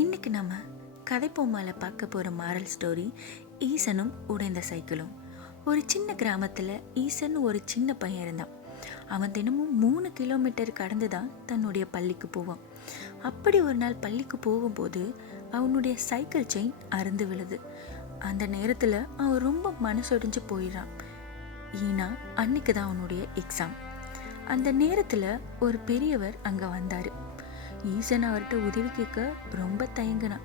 இன்னைக்கு நம்ம கதை பொம்மால பார்க்க போகிற மாரல் ஸ்டோரி ஈசனும் உடைந்த சைக்கிளும். ஒரு சின்ன கிராமத்தில் ஈசன் ஒரு சின்ன பையன் இருந்தான். அவன் தினமும் 3 கிலோமீட்டர் கடந்து தான் தன்னுடைய பள்ளிக்கு போவான். அப்படி ஒரு நாள் பள்ளிக்கு போகும்போது அவனுடைய சைக்கிள் செயின் அறுந்து விழுது. அந்த நேரத்தில் அவன் ரொம்ப மனசொடிஞ்சு போயிடுறான். ஏன்னா அன்னைக்கு தான் அவனுடைய எக்ஸாம். அந்த நேரத்தில் ஒரு பெரியவர் அங்கே வந்தார். ஈசன் அவர்கிட்ட உதவி கேட்க ரொம்ப தயங்கினான்.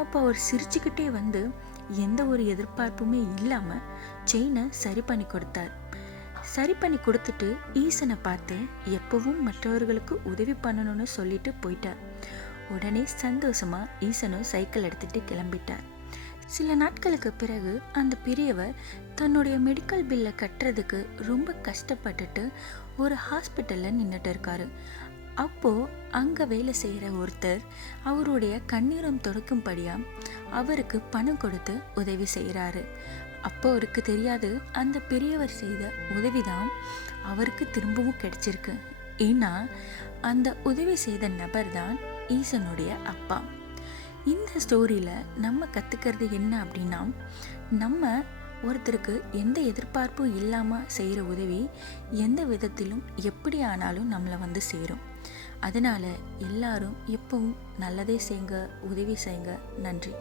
அப்போ அவர் சிரிச்சுக்கிட்டே வந்து எந்த ஒரு எதிர்பார்ப்புமே இல்லாமல் செயினை சரி பண்ணி கொடுத்தார். சரி பண்ணி கொடுத்துட்டு ஈசனை பார்த்து எப்பவும் மற்றவர்களுக்கு உதவி பண்ணணும்னு சொல்லிட்டு போயிட்டார். உடனே சந்தோஷமா ஈசனும் சைக்கிள் எடுத்துட்டு கிளம்பிட்டார். சில நாட்களுக்கு பிறகு அந்த பெரியவர் தன்னுடைய மெடிக்கல் பில்லை கட்டுறதுக்கு ரொம்ப கஷ்டப்பட்டுட்டு ஒரு ஹாஸ்பிட்டலில் நின்றுட்டு இருக்காரு. அப்போது அங்கே வேலை செய்கிற ஒருத்தர் அவருடைய கண்ணீரம் துடைக்கும்படியாக அவருக்கு பணம் கொடுத்து உதவி செய்கிறாரு. அப்போ அவருக்கு தெரியாது, அந்த பெரியவர் செய்த உதவி தான் அவருக்கு திரும்பவும் கிடைச்சிருக்கு. ஏன்னா அந்த உதவி செய்த நபர் தான் ஈசனுடைய அப்பா. இந்த ஸ்டோரியில் நம்ம கற்றுக்கிறது என்ன அப்படின்னா, நம்ம ஒருத்தருக்கு எந்த எதிர்பார்ப்பும் இல்லாமல் செய்கிற உதவி எந்த விதத்திலும் எப்படி ஆனாலும் நம்மளை வந்து சேரும். அதனால் எல்லாரும் எப்பவும் நல்லதே செய்யுங்க, உதவி செய்யுங்க. நன்றி.